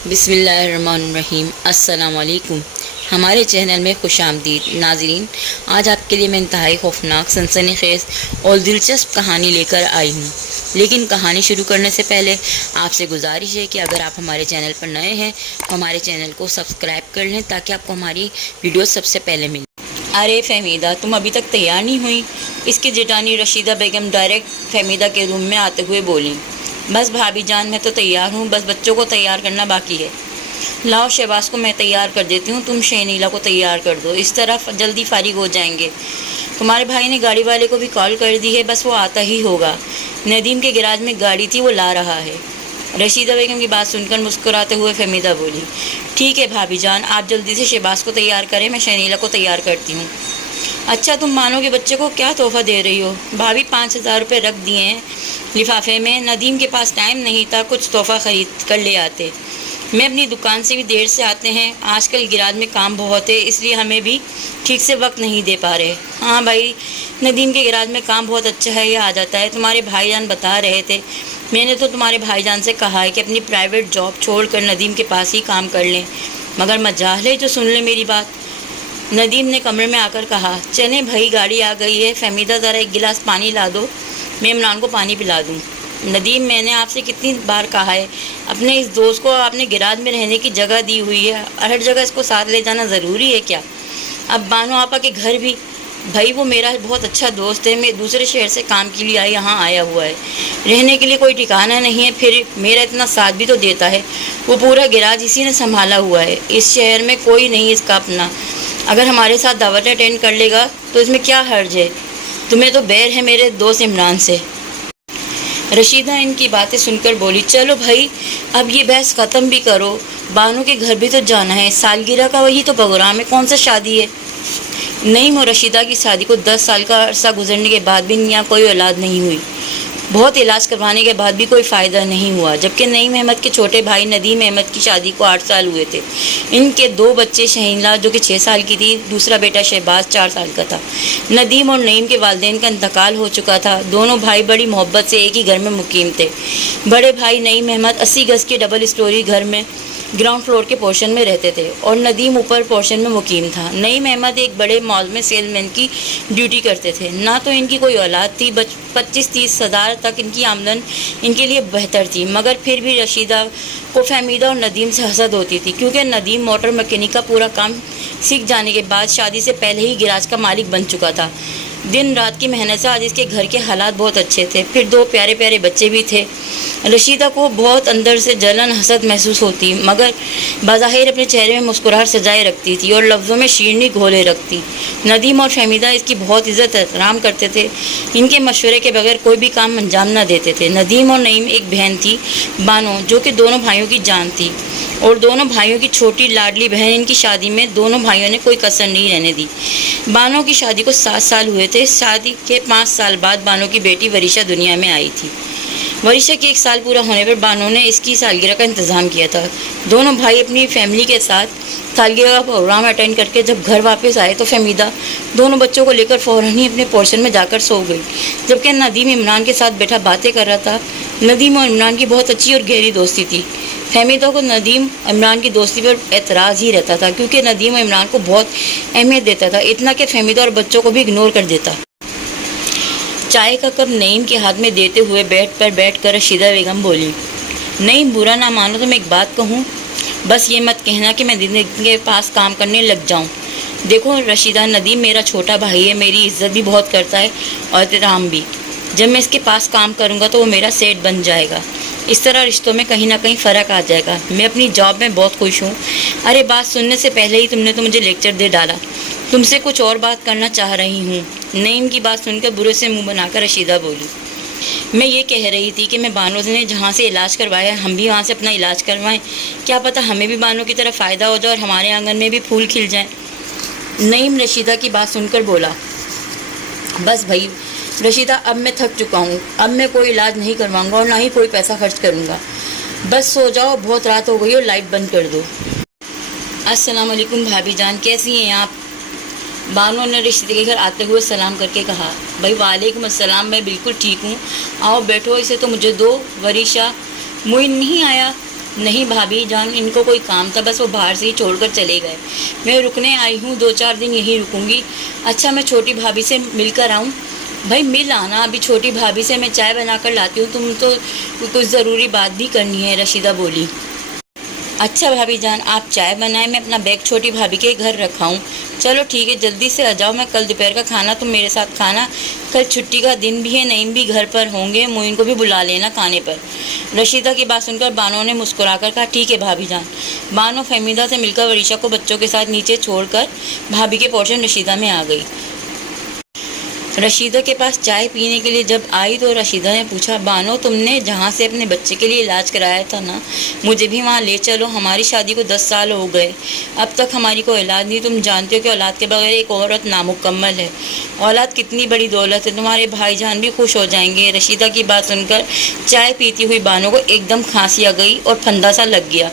بسم اللہ الرحمن الرحیم۔ السلام علیکم، ہمارے چینل میں خوش آمدید ناظرین۔ آج آپ کے لیے میں انتہائی خوفناک، سنسنی خیز اور دلچسپ کہانی لے کر آئی ہوں، لیکن کہانی شروع کرنے سے پہلے آپ سے گزارش ہے کہ اگر آپ ہمارے چینل پر نئے ہیں تو ہمارے چینل کو سبسکرائب کر لیں تاکہ آپ کو ہماری ویڈیو سب سے پہلے ملے۔ ارے فہمیدہ، تم ابھی تک تیار نہیں ہوئی؟ اس کی جیٹانی رشیدہ بیگم ڈائریکٹ فہمیدہ کے روم میں آتے ہوئے بولیں۔ بس بھابھی جان، میں تو تیار ہوں، بس بچوں کو تیار کرنا باقی ہے۔ لاؤ شہباز کو میں تیار کر دیتی ہوں، تم شہنیلا کو تیار کر دو، اس طرح جلدی فارغ ہو جائیں گے۔ تمہارے بھائی نے گاڑی والے کو بھی کال کر دی ہے، بس وہ آتا ہی ہوگا۔ ندیم کے گراج میں گاڑی تھی، وہ لا رہا ہے۔ رشیدہ بیگم کی بات سن کر مسکراتے ہوئے فہمیدہ بولی، ٹھیک ہے بھابھی جان، آپ جلدی سے شہباز کو تیار کریں، میں شہنیلا کو تیار کرتی ہوں۔ اچھا، تم مانو کے بچے کو کیا تحفہ دے رہی ہو؟ بھابھی 5,000 روپے رکھ دیے ہیں لفافے میں، ندیم کے پاس ٹائم نہیں تھا، کچھ تحفہ خرید کر لے آتے۔ میں اپنی دکان سے بھی دیر سے آتے ہیں، آج کل گراج میں کام بہت ہے، اس لیے ہمیں بھی ٹھیک سے وقت نہیں دے پا رہے۔ ہاں بھائی، ندیم کے گراج میں کام بہت اچھا ہے، یہ آ جاتا ہے، تمہارے بھائی جان بتا رہے تھے۔ میں نے تو تمہارے بھائی جان سے کہا ہے کہ اپنی پرائیویٹ جاب چھوڑ کر ندیم کے پاس ہی کام کر لیں، مگر مجال ہے جو سن لیں میری بات۔ ندیم نے کمرے میں آ کر کہا، چلیں بھائی، گاڑی آ گئی ہے، فہمیدہ ذرا ایک گلاس پانی لا دو، میں عمران کو پانی پلا دوں۔ ندیم، میں نے آپ سے کتنی بار کہا ہے، اپنے اس دوست کو آپ نے گراج میں رہنے کی جگہ دی ہوئی ہے، ہر جگہ اس کو ساتھ لے جانا ضروری ہے کیا؟ اب بانو آپا کے گھر بھی، بھائی وہ میرا بہت اچھا دوست ہے، میں دوسرے شہر سے کام کے لیے یہاں آیا ہوا ہے، رہنے کے لیے کوئی ٹھکانہ نہیں ہے، پھر میرا اتنا ساتھ بھی تو دیتا ہے، وہ پورا گراج اسی نے سنبھالا ہوا ہے، اس شہر میں کوئی نہیں اس کا اپنا، اگر ہمارے ساتھ دعوت اٹینڈ کر لے گا تو اس میں کیا حرج ہے؟ تمہیں تو بیر ہے میرے دوست عمران سے۔ رشیدہ ان کی باتیں سن کر بولی، چلو بھائی اب یہ بحث ختم بھی کرو، بانو کے گھر بھی تو جانا ہے، سالگرہ کا وہی تو پروگرام ہے، کون سا شادی ہے؟ نعیم اور رشیدہ کی شادی کو 10 سال کا عرصہ گزرنے کے بعد بھی یہاں کوئی اولاد نہیں ہوئی، بہت علاج کروانے کے بعد بھی کوئی فائدہ نہیں ہوا، جبکہ نعیم احمد کے چھوٹے بھائی ندیم احمد کی شادی کو 8 سال ہوئے تھے۔ ان کے 2 بچے، شہینلا جو کہ 6 سال کی تھی، دوسرا بیٹا شہباز 4 سال کا تھا۔ ندیم اور نعیم کے والدین کا انتقال ہو چکا تھا، دونوں بھائی بڑی محبت سے ایک ہی گھر میں مقیم تھے۔ بڑے بھائی نعیم احمد 80 گز کے ڈبل اسٹوری گھر میں گراؤنڈ فلور کے پورشن میں رہتے تھے اور ندیم اوپر پورشن میں مقیم تھا۔ نعیم احمد ایک بڑے مال میں سیل مین کی ڈیوٹی کرتے تھے، نہ تو ان کی کوئی اولاد تھی، 25-30 ہزار تک ان کی آمدن ان کے لیے بہتر تھی، مگر پھر بھی رشیدہ کو فہمیدہ اور ندیم سے حسد ہوتی تھی، کیونکہ ندیم موٹر مکینک کا پورا کام سیکھ جانے کے بعد شادی سے پہلے ہی گراج کا مالک بن چکا تھا۔ دن رات کی محنت سے آج اس کے گھر کے حالات بہت اچھے تھے، پھر 2 پیارے پیارے بچے بھی تھے۔ رشیدہ کو بہت اندر سے جلن حسد محسوس ہوتی، مگر بظاہر اپنے چہرے میں مسکراہٹ سجائے رکھتی تھی اور لفظوں میں شیرینی گھولے رکھتی۔ ندیم اور فہمیدہ اس کی بہت عزت احترام کرتے تھے، ان کے مشورے کے بغیر کوئی بھی کام انجام نہ دیتے تھے۔ ندیم اور نعیم ایک بہن تھی بانو، جو کہ دونوں بھائیوں کی جان تھی، اور دونوں بھائیوں کی چھوٹی لاڈلی بہن، ان کی شادی میں دونوں بھائیوں نے کوئی کسر نہیں رہنے دی۔ بانو کی شادی کو 7 سال ہوئے تھے، شادی کے 5 سال بعد بانو کی بیٹی وریشا دنیا میں آئی تھی۔ وریشا کے 1 سال پورا ہونے پر بانو نے اس کی سالگرہ کا انتظام کیا تھا۔ دونوں بھائی اپنی فیملی کے ساتھ سالگرہ کا پروگرام اٹینڈ کر کے جب گھر واپس آئے تو فہمیدہ دونوں بچوں کو لے کر فوراً ہی اپنے پورشن میں جا کر سو گئی، جبکہ ندیم عمران کے ساتھ بیٹھا باتیں کر رہا تھا۔ ندیم اور عمران کی بہت اچھی اور گہری دوستی تھی۔ فہمیدہ کو ندیم عمران کی دوستی پر اعتراض ہی رہتا تھا، کیونکہ ندیم عمران کو بہت اہمیت دیتا تھا، اتنا کہ فہمیدہ اور بچوں کو بھی اگنور کر دیتا۔ چائے کا کپ نعیم کے ہاتھ میں دیتے ہوئے بیڈ پر بیٹھ کر رشیدہ بیگم بولی، نعیم برا نہ مانو تو میں ایک بات کہوں، بس یہ مت کہنا کہ میں ندیم کے پاس کام کرنے لگ جاؤں۔ دیکھو رشیدہ، ندیم میرا چھوٹا بھائی ہے، میری عزت بھی بہت کرتا ہے اور احترام بھی، جب میں اس کے پاس کام کروں گا تو وہ میرا سیٹ بن جائے گا، اس طرح رشتوں میں کہیں نہ کہیں فرق آ جائے گا۔ میں اپنی جاب میں بہت خوش ہوں۔ ارے بات سننے سے پہلے ہی تم نے تو مجھے لیکچر دے ڈالا، تم سے کچھ اور بات کرنا چاہ رہی ہوں۔ نعیم کی بات سن کر برے سے منہ بنا کر رشیدہ بولی، میں یہ کہہ رہی تھی کہ میں بانو نے جہاں سے علاج کروایا ہے ہم بھی وہاں سے اپنا علاج کروائیں، کیا پتہ ہمیں بھی بانو کی طرح فائدہ ہو جائے اور ہمارے آنگن میں بھی پھول کھل جائیں۔ نعیم رشیدہ کی بات سن کر بولا، بس بھائی رشیدہ، اب میں تھک چکا ہوں، اب میں کوئی علاج نہیں کرواؤں گا اور نہ ہی کوئی پیسہ خرچ کروں گا، بس سو جاؤ، بہت رات ہو گئی اور لائٹ بند کر دو۔ السلام علیکم بھابھی جان، کیسی ہیں آپ؟ بانو نے رشیدہ کے گھر آتے ہوئے سلام کر کے کہا، بھائی وعلیکم السلام، میں بالکل ٹھیک ہوں، آؤ بیٹھو، اسے تو مجھے دو۔ وریشا، معین نہیں آیا؟ نہیں بھابھی جان، ان کو کوئی کام تھا، بس وہ باہر سے ہی چھوڑ کر چلے گئے۔ میں رکنے آئی ہوں، 2-4 دن یہیں رکوں گی۔ اچھا میں چھوٹی بھابھی سے مل کر آؤں؟ بھائی مل آنا، ابھی چھوٹی بھابھی سے میں چائے بنا کر لاتی ہوں، تم تو کچھ ضروری بات بھی کرنی ہے، رشیدہ بولی۔ اچھا بھابھی جان آپ چائے بنائیں، میں اپنا بیگ چھوٹی بھابھی کے گھر رکھا ہوں۔ چلو ٹھیک ہے، جلدی سے آ جاؤ، میں کل دوپہر کا کھانا تم میرے ساتھ کھانا، کل چھٹی کا دن بھی ہے، نعیم بھی گھر پر ہوں گے، معین کو بھی بلا لینا کھانے پر۔ رشیدہ کی بات سن کر بانو نے مسکرا کر کہا ٹھیک ہے بھابھی جان۔ بانو فہمیدہ سے مل کر وریشا کو بچوں کے ساتھ نیچے چھوڑ کر بھابھی کے پورشن رشیدہ میں آ گئی۔ رشیدہ کے پاس چائے پینے کے لیے جب آئی تو رشیدہ نے پوچھا بانو تم نے جہاں سے اپنے بچے کے لیے علاج کرایا تھا نا، مجھے بھی وہاں لے چلو، ہماری شادی کو 10 سال ہو گئے، اب تک ہماری کوئی اولاد نہیں، تم جانتے ہو کہ اولاد کے بغیر ایک عورت نامکمل ہے، اولاد کتنی بڑی دولت ہے، تمہارے بھائی جان بھی خوش ہو جائیں گے۔ رشیدہ کی بات سن کر چائے پیتی ہوئی بانو کو ایک دم کھانسی آ گئی اور پھندا سا لگ گیا۔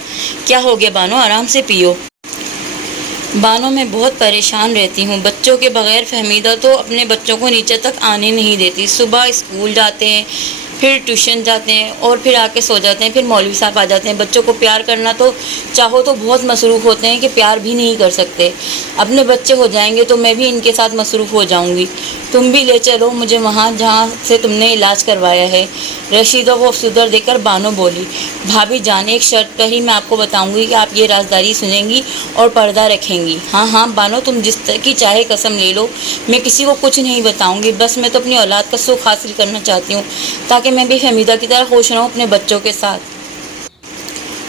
کیا ہو گیا بانو، آرام سے پیو۔ بانو میں بہت پریشان رہتی ہوں، بچوں کے بغیر فہمیدہ تو اپنے بچوں کو نیچے تک آنے نہیں دیتی، صبح اسکول جاتے ہیں، پھر ٹیوشن جاتے ہیں اور پھر آ کے سو جاتے ہیں، پھر مولوی صاحب آ جاتے ہیں، بچوں کو پیار کرنا تو چاہو تو بہت مصروف ہوتے ہیں کہ پیار بھی نہیں کر سکتے۔ اپنے بچے ہو جائیں گے تو میں بھی ان کے ساتھ مصروف ہو جاؤں گی، تم بھی لے چلو مجھے وہاں جہاں سے تم نے علاج کروایا ہے۔ رشیدہ کو افسردہ دیکھ کر بانو بولی بھابھی جان ایک شرط پر ہی میں آپ کو بتاؤں گی کہ آپ یہ رازداری سنیں گی اور پردہ رکھیں گی۔ ہاں ہاں بانو تم جس کی چاہے قسم لے لو، میں کسی کو کچھ نہیں بتاؤں گی، بس میں تو اپنی اولاد کا سکھ حاصل کرنا چاہتی ہوں تاکہ میں بھی فہمیدہ کی طرح خوش رہوں اپنے بچوں کے ساتھ۔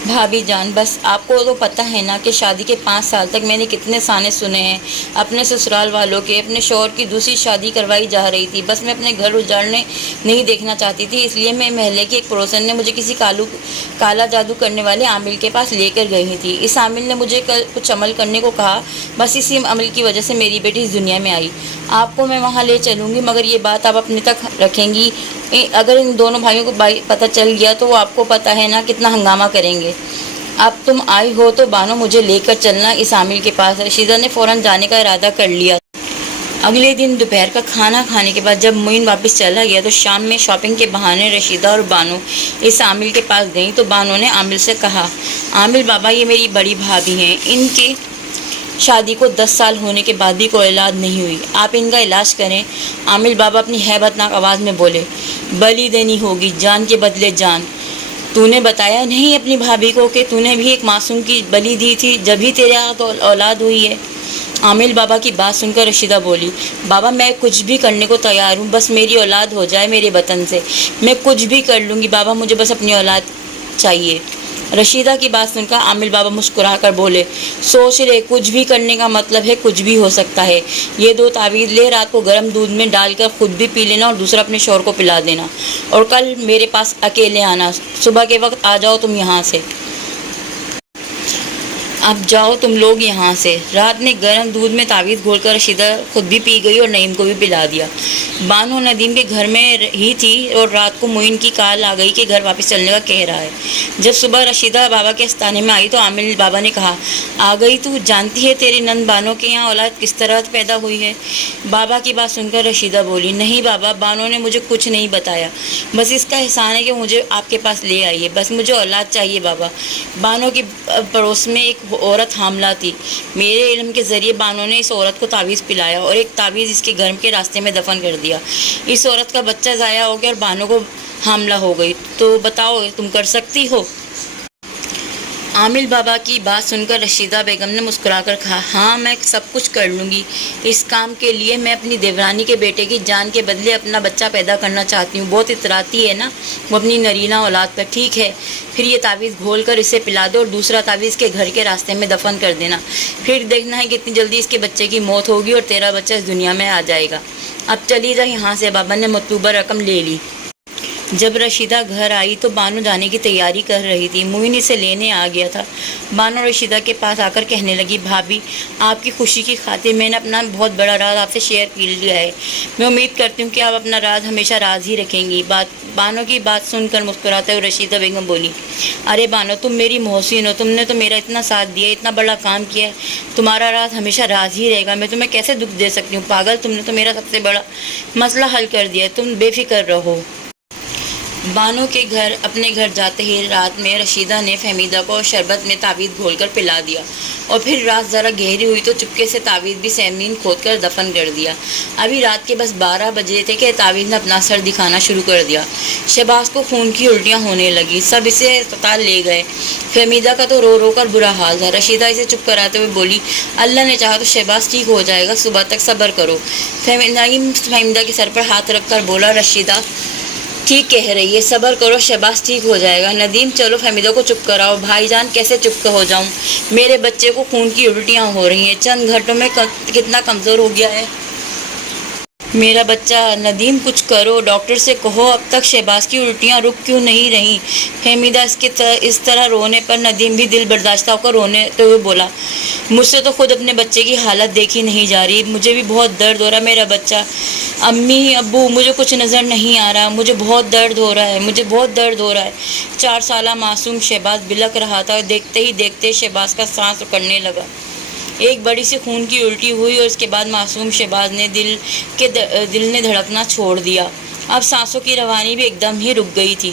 بھابھی جان بس آپ کو تو پتہ ہے نا کہ شادی کے 5 سال تک میں نے کتنے تانے سنے ہیں اپنے سسرال والوں کے، اپنے شوہر کی دوسری شادی کروائی جا رہی تھی، بس میں اپنے گھر اجاڑنے نہیں دیکھنا چاہتی تھی، اس لیے میں محلے کے ایک پڑوسن نے مجھے کسی کالا جادو کرنے والے عامل کے پاس لے کر گئی تھی۔ اس عامل نے مجھے کچھ عمل کرنے کو کہا، بس اسی عمل کی وجہ سے میری بیٹی اس دنیا میں آئی۔ آپ کو میں وہاں لے چلوں گی مگر یہ بات آپ اپنے تک رکھیں گی، اگر ان دونوں بھائیوں کو پتہ چل گیا تو وہ آپ کو پتہ ہے نا کتنا ہنگامہ کریں گے۔ اب تم آئی ہو تو بانو مجھے لے کر چلنا اس عامل کے پاس۔ رشیدہ نے فوراً جانے کا ارادہ کر لیا۔ اگلے دن دوپہر کا کھانا کھانے کے بعد جب معین واپس چلا گیا تو شام میں شاپنگ کے بہانے رشیدہ اور بانو اس عامل کے پاس گئیں تو بانو نے عامل سے کہا عامل بابا یہ میری بڑی بھابھی ہیں، ان کی شادی کو 10 سال ہونے کے بعد بھی کوئی اولاد نہیں ہوئی، آپ ان کا علاج کریں۔ عامل بابا اپنی ہیبت ناک آواز میں بولے بلی دینی ہوگی، جان کے بدلے جان۔ تو نے بتایا نہیں اپنی بھابھی کو کہ تو نے بھی ایک معصوم کی بلی دی تھی جب ہی تیرے ہاتھ اولاد ہوئی ہے؟ عامل بابا کی بات سن کر رشیدہ بولی بابا میں کچھ بھی کرنے کو تیار ہوں، بس میری اولاد ہو جائے میرے وطن سے، میں کچھ بھی کر لوں گی بابا، مجھے بس اپنی اولاد چاہیے۔ رشیدہ کی بات سن کر عامل بابا مسکرا کر بولے سوچ رہے کچھ بھی کرنے کا مطلب ہے کچھ بھی ہو سکتا ہے، یہ 2 تعویذ لے، رات کو گرم دودھ میں ڈال کر خود بھی پی لینا اور دوسرا اپنے شوہر کو پلا دینا، اور کل میرے پاس اکیلے آنا، صبح کے وقت آ جاؤ تم یہاں سے، اب جاؤ تم لوگ یہاں سے۔ رات میں گرم دودھ میں تعویذ گھول کر رشیدہ خود بھی پی گئی اور نعیم کو بھی پلا دیا۔ بانو ندیم کے گھر میں ہی تھی اور رات کو معین کی کال آ گئی کہ گھر واپس چلنے کا کہہ رہا ہے۔ جب صبح رشیدہ بابا کے استانے میں آئی تو عامل بابا نے کہا آ گئی تو جانتی ہے تیری نند بانو کے یہاں اولاد کس طرح پیدا ہوئی ہے؟ بابا کی بات سن کر رشیدہ بولی نہیں بابا، بانو نے مجھے کچھ نہیں بتایا، بس اس کا احسان ہے کہ مجھے آپ کے پاس لے آئی ہے، بس مجھے اولاد چاہیے بابا۔ بانو کی پڑوس میں ایک عورت حاملہ تھی، میرے علم کے ذریعے بانو نے اس عورت کو تعویذ پلایا اور ایک تعویذ اس کے گھر کے راستے میں دفن کر دیا، اس عورت کا بچہ ضائع ہو گیا اور بانو کو حاملہ ہو گئی، تو بتاؤ تم کر سکتی ہو؟ عامل بابا کی بات سن کر رشیدہ بیگم نے مسکرا کر کہا ہاں میں سب کچھ کر لوں گی، اس کام کے لیے میں اپنی دیورانی کے بیٹے کی جان کے بدلے اپنا بچہ پیدا کرنا چاہتی ہوں، بہت اتراتی ہے نا وہ اپنی نرینہ اولاد پر، ٹھیک ہے پھر یہ تعویذ گھول کر اسے پلا دو اور دوسرا تعویذ کے گھر کے راستے میں دفن کر دینا، پھر دیکھنا ہے کتنی جلدی اس کے بچے کی موت ہوگی اور تیرا بچہ اس دنیا میں آ جائے گا، اب چلی جا یہاں سے۔ بابا نے مطلوبہ رقم لے لی۔ جب رشیدہ گھر آئی تو بانو جانے کی تیاری کر رہی تھی، معین اسے لینے آ گیا تھا۔ بانو رشیدہ کے پاس آ کر کہنے لگی بھابھی آپ کی خوشی کی خاطر میں نے اپنا بہت بڑا راز آپ سے شیئر کر لیا ہے، میں امید کرتی ہوں کہ آپ اپنا راز ہمیشہ راز ہی رکھیں گی۔ بانو کی بات سن کر مسکراتے ہوئے رشیدہ بیگم بولی ارے بانو تم میری محسن ہو، تم نے تو میرا اتنا ساتھ دیا، اتنا بڑا کام کیا ہے، تمہارا راز ہمیشہ راز ہی رہے گا، میں تمہیں کیسے دکھ دے سکتی ہوں؟ پاگل، تم نے تو میرا سب سے بڑا مسئلہ حل کر دیا ہے، تم بے فکر رہو۔ بانو کے گھر اپنے گھر جاتے ہی رات میں رشیدہ نے فہمیدہ کو شربت میں تعویذ گھول کر پلا دیا، اور پھر رات ذرا گہری ہوئی تو چپکے سے تعویذ بھی زمین کھود کر دفن کر دیا۔ ابھی رات کے بس 12 بجے تھے کہ تعویذ نے اپنا اثر دکھانا شروع کر دیا۔ شہباز کو خون کی الٹیاں ہونے لگی، سب اسے اسپتال لے گئے۔ فہمیدہ کا تو رو رو کر برا حال تھا۔ رشیدہ اسے چپ کراتے ہوئے بولی، اللہ نے چاہا تو شہباز ٹھیک ہو جائے گا، صبح تک صبر کرو۔ نعیم فہمیدہ کے سر پر ہاتھ رکھ کر بولا، رشیدہ ٹھیک کہہ رہی ہے، صبر کرو، شہباز ٹھیک ہو جائے گا۔ ندیم چلو فہمیدہ کو چپ کراؤ۔ بھائی جان کیسے چپ ہو جاؤں، میرے بچے کو خون کی الٹیاں ہو رہی ہیں، چند گھنٹوں میں کتنا کمزور ہو گیا ہے میرا بچہ۔ ندیم کچھ کرو، ڈاکٹر سے کہو اب تک شہباز کی الٹیاں رک کیوں نہیں رہیں۔ فہمیدہ اس طرح رونے پر ندیم بھی دل برداشتہ ہو کر رونے ہوئے بولا، مجھ سے تو خود اپنے بچے کی حالت دیکھی نہیں جا رہی، مجھے بھی بہت درد ہو رہا ہے، میرا بچہ۔ امی ابو مجھے کچھ نظر نہیں آ رہا، مجھے بہت درد ہو رہا ہے، مجھے بہت درد ہو رہا ہے۔ 4 سالہ معصوم شہباز بلک رہا تھا، اور دیکھتے ہی دیکھتے شہباز کا سانس اکڑنے لگا۔ ایک بڑی سی خون کی الٹی ہوئی، اور اس کے بعد معصوم شہباز نے دل نے دھڑکنا چھوڑ دیا۔ اب سانسوں کی روانی بھی ایک دم ہی رک گئی تھی۔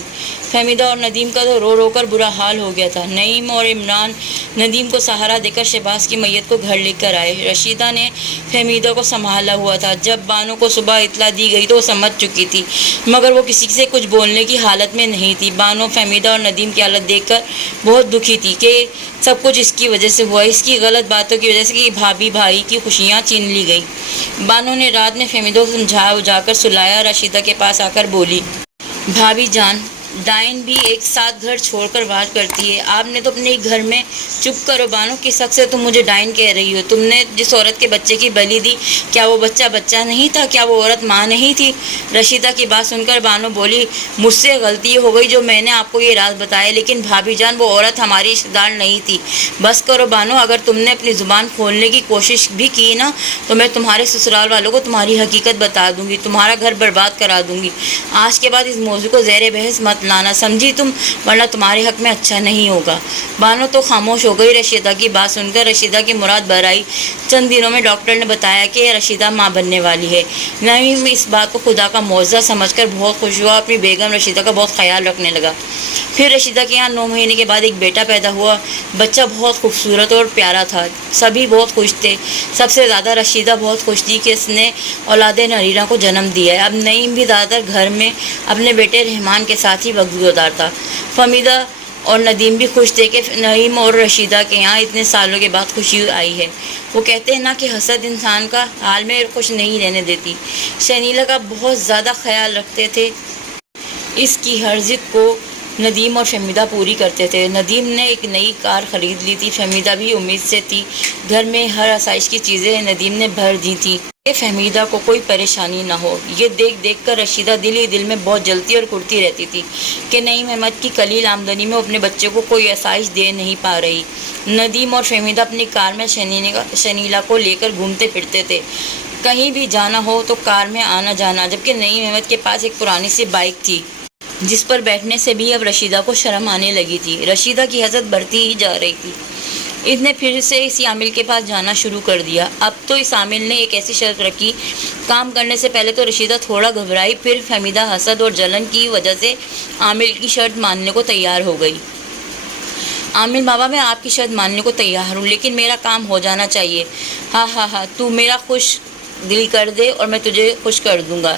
فہمیدہ اور ندیم کا تو رو رو کر برا حال ہو گیا تھا۔ نعیم اور عمران ندیم کو سہارا دے کر شہباز کی میت کو گھر لے کر آئے۔ رشیدہ نے فہمیدہ کو سنبھالا ہوا تھا۔ جب بانو کو صبح اطلاع دی گئی تو وہ سمجھ چکی تھی، مگر وہ کسی سے کچھ بولنے کی حالت میں نہیں تھی۔ بانو فہمیدہ اور ندیم کی حالت دیکھ کر بہت دکھی تھی کہ سب کچھ اس کی وجہ سے ہوا، اس کی غلط باتوں کی وجہ سے کہ بھابھی بھائی کی خوشیاں چھین لی گئی۔ بانو نے رات میں فہمیدہ کو سمجھا بجھا کر سلایا، رشیدہ کے پاس آ کر بولی، بھابھی جان ڈائن بھی ایک ساتھ گھر چھوڑ کر وار کرتی ہے، آپ نے تو اپنے گھر میں چپ کرو بانو، کس حق سے تم مجھے ڈائن کہہ رہی ہو؟ تم نے جس عورت کے بچے کی بلی دی، کیا وہ بچہ بچہ نہیں تھا؟ کیا وہ عورت ماں نہیں تھی؟ رشیدہ کی بات سن کر بانو بولی، مجھ سے غلطی ہو گئی جو میں نے آپ کو یہ راز بتایا، لیکن بھابھی جان وہ عورت ہماری رشتہ دار نہیں تھی۔ بس کرو بانو، اگر تم نے اپنی زبان کھولنے کی کوشش بھی کی نا تو میں تمہارے سسرال والوں کو تمہاری حقیقت بتا دوں گی، تمہارا گھر برباد کرا دوں گی۔ آج کے بعد اس موضوع کو زیر بحث مت لانا، سمجھی تم، ورنہ تمہارے حق میں اچھا نہیں ہوگا۔ بانو تو خاموش ہو گئی۔ رشیدہ کی بات سن کر رشیدہ کی مراد بھر آئی۔ چند دنوں میں ڈاکٹر نے بتایا کہ رشیدہ ماں بننے والی ہے۔ نعیم اس بات کو خدا کا معجزہ سمجھ کر بہت خوش ہوا، اپنی بیگم رشیدہ کا بہت خیال رکھنے لگا۔ پھر رشیدہ کے یہاں 9 مہینے کے بعد ایک بیٹا پیدا ہوا۔ بچہ بہت خوبصورت اور پیارا تھا، سبھی بہت خوش تھے۔ سب سے زیادہ رشیدہ بہت خوش تھی کہ اس نے اولاد نرینا کو جنم دیا ہے۔ اب نعیم بھی زیادہ تر گھر میں اپنے بیٹے رحمان کے ساتھ ہی وقت گزارتا۔ فہمیدہ اور ندیم بھی خوش تھے کہ نعیم اور رشیدہ کے یہاں اتنے سالوں کے بعد خوشی آئی ہے۔ وہ کہتے ہیں نا کہ حسد انسان کا حال میں خوش نہیں رہنے دیتی۔ شنیلا کا بہت زیادہ خیال رکھتے تھے، اس کی ہر ضد کو ندیم اور فہمیدہ پوری کرتے تھے۔ ندیم نے ایک نئی کار خرید لی تھی، فہمیدہ بھی امید سے تھی۔ گھر میں ہر آسائش کی چیزیں ندیم نے بھر دی تھیں کہ فہمیدہ کو کوئی پریشانی نہ ہو۔ یہ دیکھ دیکھ کر رشیدہ دل ہی دل میں بہت جلتی اور کرتی رہتی تھی کہ نعیم احمد کی قلیل آمدنی میں وہ اپنے بچے کو کوئی آسائش دے نہیں پا رہی۔ ندیم اور فہمیدہ اپنی کار میں شنیلا کو لے کر گھومتے پھرتے تھے، کہیں بھی جانا ہو تو کار میں آنا جانا، جبکہ نعیم احمد کے پاس ایک پرانی سی بائک تھی جس پر بیٹھنے سے بھی اب رشیدہ کو شرم آنے لگی تھی۔ رشیدہ کی حسد بڑھتی ہی جا رہی تھی۔ اس نے پھر سے اس عامل کے پاس جانا شروع کر دیا۔ اب تو اس عامل نے ایک ایسی شرط رکھی، کام کرنے سے پہلے تو رشیدہ تھوڑا گھبرائی، پھر فہمیدہ حسد اور جلن کی وجہ سے عامل کی شرط ماننے کو تیار ہو گئی۔ عامل بابا میں آپ کی شرط ماننے کو تیار ہوں، لیکن میرا کام ہو جانا چاہیے۔ ہاں تو میرا خوش دل کر دے اور میں تجھے خوش کر دوں گا،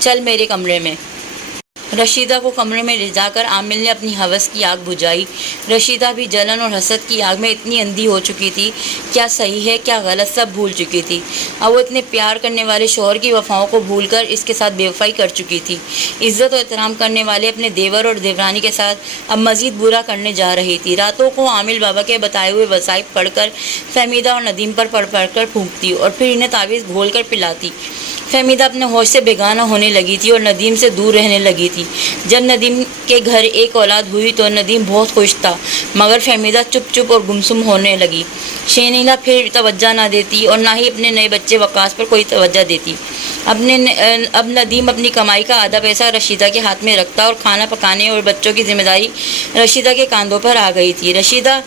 چل میرے کمرے میں۔ رشیدہ کو کمرے میں لے جا کر عامل نے اپنی ہوس کی آگ بجھائی۔ رشیدہ بھی جلن اور حسد کی آگ میں اتنی اندھی ہو چکی تھی، کیا صحیح ہے کیا غلط سب بھول چکی تھی۔ اب وہ اتنے پیار کرنے والے شوہر کی وفاؤں کو بھول کر اس کے ساتھ بے وفائی کر چکی تھی۔ عزت و احترام کرنے والے اپنے دیور اور دیورانی کے ساتھ اب مزید برا کرنے جا رہی تھی۔ راتوں کو عامل بابا کے بتائے ہوئے وظائف پڑھ کر فہمیدہ اور ندیم پر پڑھ کر پھونکتی اور پھر انہیں تعویذ گھول کر پلاتی۔ فہمیدہ اپنے ہوش سے بیگانہ ہونے لگی تھی اور ندیم سے دور رہنے لگی تھی۔ جب ندیم کے گھر ایک اولاد ہوئی تو ندیم بہت خوش تھا، مگر فہمیدہ چپ اور گمسم ہونے لگی۔ شنیلا پھر توجہ نہ دیتی اور نہ ہی اپنے نئے بچے وقاص پر کوئی توجہ دیتی۔ اب ندیم اپنی کمائی کا آدھا پیسہ رشیدہ کے ہاتھ میں رکھتا اور کھانا پکانے اور بچوں کی ذمہ داری رشیدہ کے کاندھوں پر آ گئی تھی۔ رشیدہ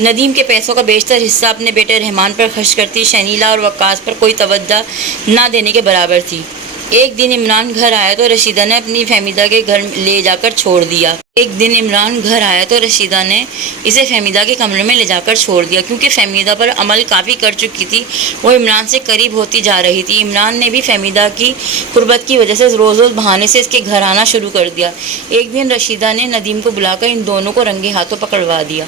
ندیم کے پیسوں کا بیشتر حصہ اپنے بیٹے رحمان پر خرچ کرتی، شنیلا اور وقاص پر کوئی توجہ نہ دینے کے برابر تھی۔ ایک دن عمران گھر آیا تو رشیدہ نے اپنی فہمیدہ کے گھر لے جا کر چھوڑ دیا اسے فہمیدہ کے کمرے میں لے جا کر چھوڑ دیا کیونکہ فہمیدہ پر عمل کافی کر چکی تھی، وہ عمران سے قریب ہوتی جا رہی تھی۔ عمران نے بھی فہمیدہ کی قربت کی وجہ سے روز بہانے سے اس کے گھر آنا شروع کر دیا۔ ایک دن رشیدہ نے ندیم کو بلا کر ان دونوں کو رنگے ہاتھوں پکڑوا دیا۔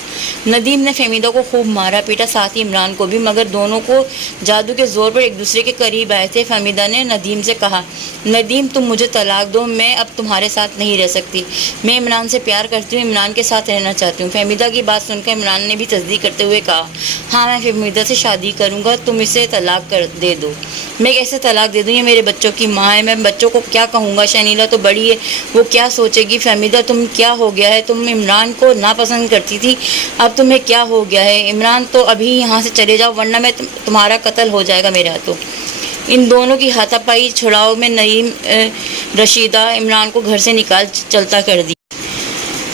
ندیم نے فہمیدہ کو خوب مارا پیٹا، ساتھ ہی عمران کو بھی، مگر دونوں کو جادو کے زور پر ایک دوسرے کے قریب آئے تھے۔ فہمیدہ نے ندیم سے کہا، ندیم تم مجھے طلاق دو، میں اب تمہارے ساتھ نہیں رہ سکتی، میں عمران سے پیار کرتی ہوں، عمران کے ساتھ رہنا چاہتی ہوں۔ فہمیدہ کی بات سن کر عمران نے بھی تصدیق کرتے ہوئے کہا، ہاں میں فہمیدہ سے شادی کروں گا، تم اسے طلاق دے دو۔ میں کیسے طلاق دے دوں؟ یہ میرے بچوں کی ماں ہے، میں بچوں کو کیا کہوں گا؟ شنیلا تو بڑی ہے، وہ کیا سوچے گی؟ فہمیدہ تم کیا ہو گیا ہے؟ تم عمران کو ناپسند کرتی تھی، اب تمہیں کیا ہو گیا ہے؟ عمران تو ابھی یہاں سے چلے جاؤ ورنہ میں تمہارا قتل ہو جائے گا میرے ہاتھوں۔ ان دونوں کی ہاتھا پائی چھڑاؤ میں ندیم رشیدہ عمران کو گھر سے نکال چلتا کر دی۔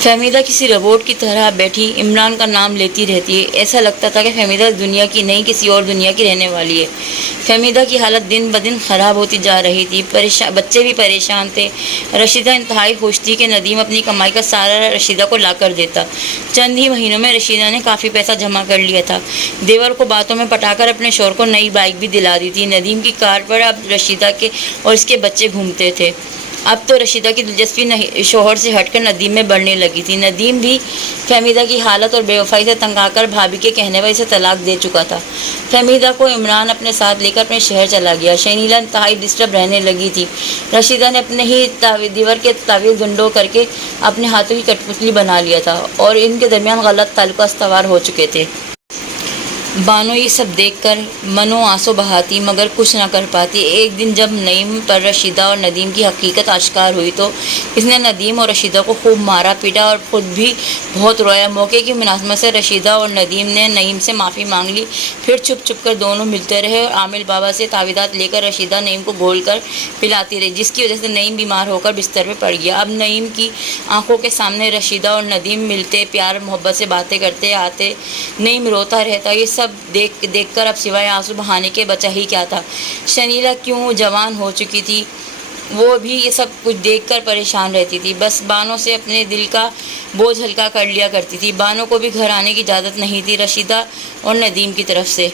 فہمیدہ کسی روبوٹ کی طرح بیٹھی عمران کا نام لیتی رہتی ہے، ایسا لگتا تھا کہ فہمیدہ دنیا کی نہیں کسی اور دنیا کی رہنے والی ہے۔ فہمیدہ کی حالت دن بدن خراب ہوتی جا رہی تھی، بچے بھی پریشان تھے۔ رشیدہ انتہائی خوش تھی کہ ندیم اپنی کمائی کا سارا رشیدہ کو لا کر دیتا۔ چند ہی مہینوں میں رشیدہ نے کافی پیسہ جمع کر لیا تھا، دیور کو باتوں میں پٹا کر اپنے شوہر کو نئی بائک بھی دلا دی تھی۔ ندیم کی کار پر اب رشیدہ کے اور اس کے بچے گھومتے تھے۔ اب تو رشیدہ کی دلچسپی شوہر سے ہٹ کر ندیم میں بڑھنے لگی تھی۔ ندیم بھی فہمیدہ کی حالت اور بے وفائی سے تنگ آ کر بھابھی کے کہنے پر اسے طلاق دے چکا تھا۔ فہمیدہ کو عمران اپنے ساتھ لے کر اپنے شہر چلا گیا۔ شنیلا انتہائی ڈسٹرب رہنے لگی تھی۔ رشیدہ نے اپنے ہی دیور کے تعویذ گنڈو کر کے اپنے ہاتھوں کی کٹ پتلی بنا لیا تھا اور ان کے درمیان غلط تعلقات استوار ہو چکے تھے۔ بانو یہ سب دیکھ کر منو آنسو بہاتی مگر کچھ نہ کر پاتی۔ ایک دن جب نعیم پر رشیدہ اور ندیم کی حقیقت آشکار ہوئی تو اس نے ندیم اور رشیدہ کو خوب مارا پیٹا اور خود بھی بہت رویا۔ موقع کی مناسبت سے رشیدہ اور ندیم نے نعیم سے معافی مانگ لی، پھر چھپ چھپ کر دونوں ملتے رہے اور عامل بابا سے تعویذات لے کر رشیدہ نعیم کو گھول کر پلاتی رہی، جس کی وجہ سے نعیم بیمار ہو کر بستر پہ پڑ گیا۔ اب نعیم کی آنکھوں کے سامنے رشیدہ اور ندیم ملتے، پیار محبت سے باتیں کرتے آتے، نعیم روتا رہتا۔ یہ سب دیکھ کر اب سوائے آنسو بہانے کے بچا ہی کیا تھا۔ شنیلا کیوں جوان ہو چکی تھی، وہ بھی یہ سب کچھ دیکھ کر پریشان رہتی تھی، بس بانو سے اپنے دل کا بوجھ ہلکا کر لیا کرتی تھی۔ بانو کو بھی گھر آنے کی اجازت نہیں تھی رشیدہ اور ندیم کی طرف سے۔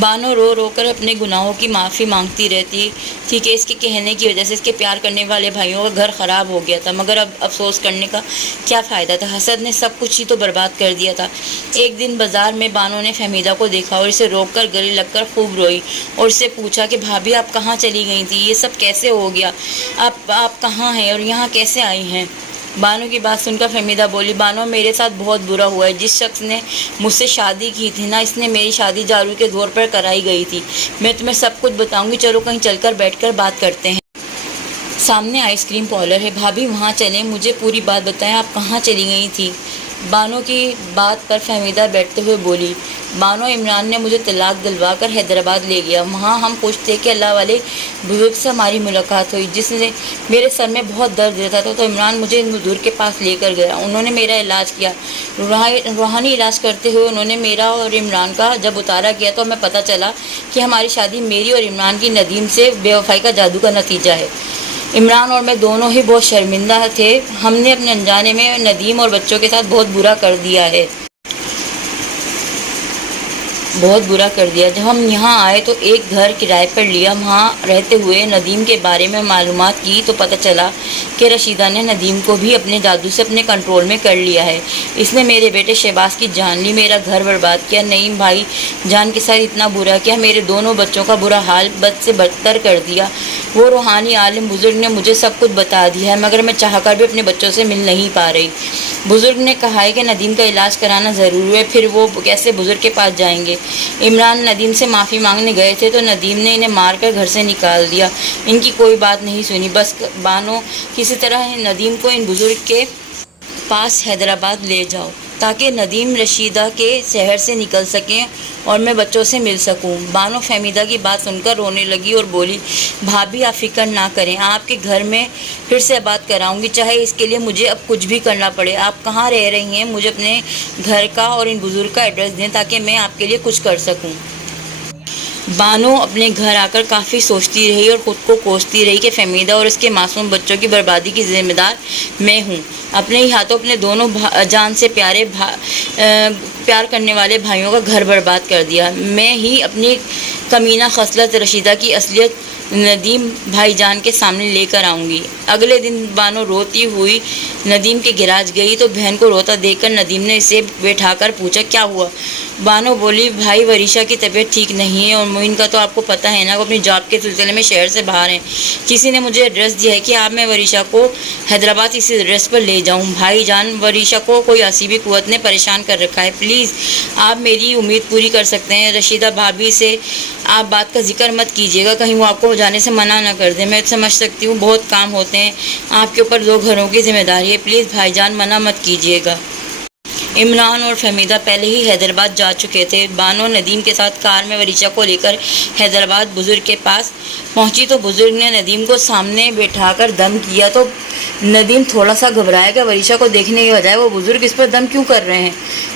بانو رو رو کر اپنے گناہوں کی معافی مانگتی رہتی تھی کہ اس کے کہنے کی وجہ سے اس کے پیار کرنے والے بھائیوں کا گھر خراب ہو گیا تھا، مگر اب افسوس کرنے کا کیا فائدہ تھا؟ حسد نے سب کچھ ہی تو برباد کر دیا تھا۔ ایک دن بازار میں بانو نے فہمیدہ کو دیکھا اور اسے روک کر گلے لگ کر خوب روئی اور اس سے پوچھا کہ بھابھی آپ کہاں چلی گئی تھی؟ یہ سب کیسے ہو گیا؟ آپ کہاں ہیں اور یہاں کیسے آئی ہیں؟ بانو کی بات سن کر فہمیدہ بولی، بانو میرے ساتھ بہت برا ہوا ہے، جس شخص نے مجھ سے شادی کی تھی نا، اس نے میری شادی جادو کے زور پر کرائی گئی تھی۔ میں تمہیں سب کچھ بتاؤں گی، چلو کہیں چل کر بیٹھ کر بات کرتے ہیں۔ سامنے آئس کریم پارلر ہے، بھابھی وہاں چلیں، مجھے پوری بات بتائیں، آپ کہاں چلی گئی تھی؟ بانو کی بات پر فہمیدہ بیٹھتے ہوئے بولی، بانو عمران نے مجھے طلاق دلوا کر حیدرآباد لے گیا، وہاں ہم خوش تھے کہ اللہ والے بزرگ سے ہماری ملاقات ہوئی، جس نے میرے سر میں بہت درد رہتا تھا تو عمران مجھے ان بزرگ کے پاس لے کر گیا، انہوں نے میرا علاج کیا، روحانی علاج کرتے ہوئے انہوں نے میرا اور عمران کا جب اتارا کیا تو ہمیں پتہ چلا کہ ہماری شادی میری اور عمران کی ندیم سے بے وفائی کا جادو کا نتیجہ ہے۔ عمران اور میں دونوں ہی بہت شرمندہ تھے، ہم نے اپنے انجانے میں ندیم اور بچوں کے ساتھ بہت برا کر دیا۔ جب ہم یہاں آئے تو ایک گھر کرائے پر لیا، وہاں رہتے ہوئے ندیم کے بارے میں معلومات کی تو پتہ چلا کہ رشیدہ نے ندیم کو بھی اپنے جادو سے اپنے کنٹرول میں کر لیا ہے، اس نے میرے بیٹے شہباز کی جان لی، میرا گھر برباد کیا، نعیم بھائی جان کے ساتھ اتنا برا کیا، میرے دونوں بچوں کا برا حال بد سے بدتر کر دیا۔ وہ روحانی عالم بزرگ نے مجھے سب کچھ بتا دیا ہے، مگر میں چاہ کر بھی اپنے بچوں سے مل نہیں پا رہی۔ بزرگ نے کہا ہے کہ ندیم کا علاج کرانا ضروری ہے، پھر وہ کیسے بزرگ کے پاس جائیں گے؟ عمران ندیم سے معافی مانگنے گئے تھے تو ندیم نے انہیں مار کر گھر سے نکال دیا، ان کی کوئی بات نہیں سنی، بس بانو کسی طرح ندیم کو ان بزرگ کے پاس حیدرآباد لے جاؤ تاکہ ندیم رشیدہ کے شہر سے نکل سکیں اور میں بچوں سے مل سکوں۔ بانو فہمیدہ کی بات سن کر رونے لگی اور بولی، بھابھی آپ فکر نہ کریں، آپ کے گھر میں پھر سے آباد کراؤں گی، چاہے اس کے لیے مجھے اب کچھ بھی کرنا پڑے۔ آپ کہاں رہ رہی ہیں؟ مجھے اپنے گھر کا اور ان بزرگ کا ایڈریس دیں تاکہ میں آپ کے لیے کچھ کر سکوں۔ بانو اپنے گھر آ کر کافی سوچتی رہی اور خود کو کوستی رہی کہ فہمیدہ اور اس کے معصوم بچوں کی بربادی کی ذمہ دار میں ہوں۔ اپنے ہی ہاتھوں اپنے دونوں جان سے پیار کرنے والے بھائیوں کا گھر برباد کر دیا۔ میں ہی اپنی کمینہ خصلت رشیدہ کی اصلیت ندیم بھائی جان کے سامنے لے کر آؤں گی۔ اگلے دن بانو روتی ہوئی ندیم کے گراج گئی تو بہن کو روتا دیکھ کر ندیم نے اسے بٹھا کر پوچھا، کیا ہوا؟ بانو بولی، بھائی وریشہ کی طبیعت ٹھیک نہیں ہے اور معین کا تو آپ کو پتہ ہے نا، وہ اپنی جاب کے سلسلے میں شہر سے باہر ہیں۔ کسی نے مجھے ایڈریس دیا ہے کہ آپ میں وریشہ کو حیدرآباد اسی ایڈریس پر لے جاؤں۔ بھائی جان، وریشہ کو کوئی عصبی قوت نے پریشان کر رکھا ہے، پلیز آپ میری امید پوری کر سکتے ہیں۔ رشیدہ بھابھی سے آپ بات کا ذکر مت کیجیے گا، کہیں وہ آپ کو جانے سے منع نہ کر دیں۔ میں سمجھ سکتی ہوں بہت کام ہوتے ہیں آپ کے اوپر، 2 گھروں کی ذمہ داری ہے، پلیز بھائی جان منع مت کیجیے گا۔ عمران اور فہمیدہ پہلے ہی حیدرآباد جا چکے تھے۔ بانو ندیم کے ساتھ کار میں وریشہ کو لے کر حیدرآباد بزرگ کے پاس پہنچی تو بزرگ نے ندیم کو سامنے بٹھا کر دم کیا تو ندیم تھوڑا سا گھبرایا کہ وریشہ کو دیکھنے کے بجائے وہ بزرگ اس پر دم کیوں کر رہے ہیں۔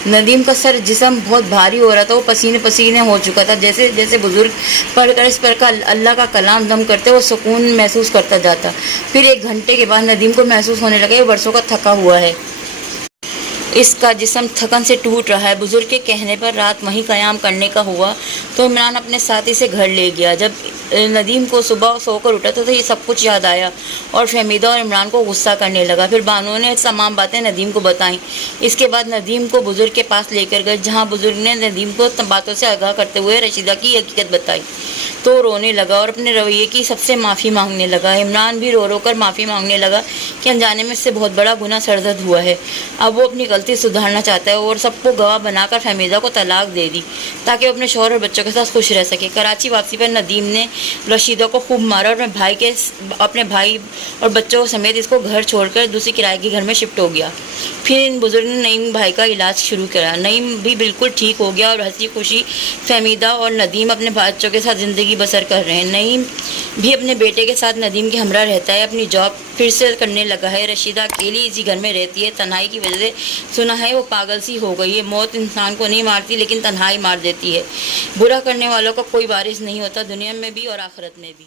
ندیم کا جسم بہت بھاری ہو رہا تھا، وہ پسینے پسینے ہو چکا تھا۔ جیسے جیسے بزرگ پڑھ کر اس پر کا اللہ کا کلام دم کرتے وہ سکون محسوس کرتا جاتا۔ پھر 1 گھنٹے کے بعد ندیم کو محسوس ہونے لگا یہ برسوں کا تھکا ہوا ہے، اس کا جسم تھکن سے ٹوٹ رہا ہے۔ بزرگ کے کہنے پر رات وہیں قیام کرنے کا ہوا تو عمران اپنے ساتھی سے گھر لے گیا۔ جب ندیم کو صبح سو کر اٹھا تو یہ سب کچھ یاد آیا اور فہمیدہ اور عمران کو غصہ کرنے لگا۔ پھر بانو نے تمام باتیں ندیم کو بتائیں۔ اس کے بعد ندیم کو بزرگ کے پاس لے کر گئے، جہاں بزرگ نے ندیم کو باتوں سے آگاہ کرتے ہوئے رشیدہ کی حقیقت بتائی تو رونے لگا اور اپنے رویے کی سب سے معافی مانگنے لگا۔ عمران بھی رو رو کر معافی مانگنے لگا کہ انجانے میں اس سے بہت بڑا گناہ سرزد ہوا ہے۔ اب وہ اپنی غلطی سدھارنا چاہتا ہے اور سب کو گواہ بنا کر فہمیدہ کو طلاق دے دی تاکہ وہ اپنے شوہر اور بچوں کے ساتھ خوش رہ سکے۔ کراچی واپسی پر ندیم نے رشیدہ کو خوب مارا اور اپنے بھائی اور بچوں سمیت اس کو گھر چھوڑ کر دوسری کرائے کے گھر میں شفٹ ہو گیا۔ پھر ان بزرگ نے نعیم بھائی کا علاج شروع کیا۔ نعیم بھی بالکل ٹھیک ہو گیا اور ہنسی خوشی فہمیدہ اور ندیم اپنے بچوں کے ساتھ زندگی بسر کر رہے ہیں۔ نعیم بھی اپنے بیٹے کے ساتھ ندیم کے ہمراہ رہتا ہے، اپنی جاب پھر سے کرنے لگا ہے۔ رشیدہ اکیلی اسی گھر میں رہتی ہے، تنہائی کی وجہ سے سنا ہے وہ پاگل سی ہو گئی ہے۔ موت انسان کو نہیں مارتی لیکن تنہائی مار دیتی ہے۔ برا کرنے والوں کا کوئی وارث نہیں ہوتا، دنیا میں بھی اور آخرت میں بھی۔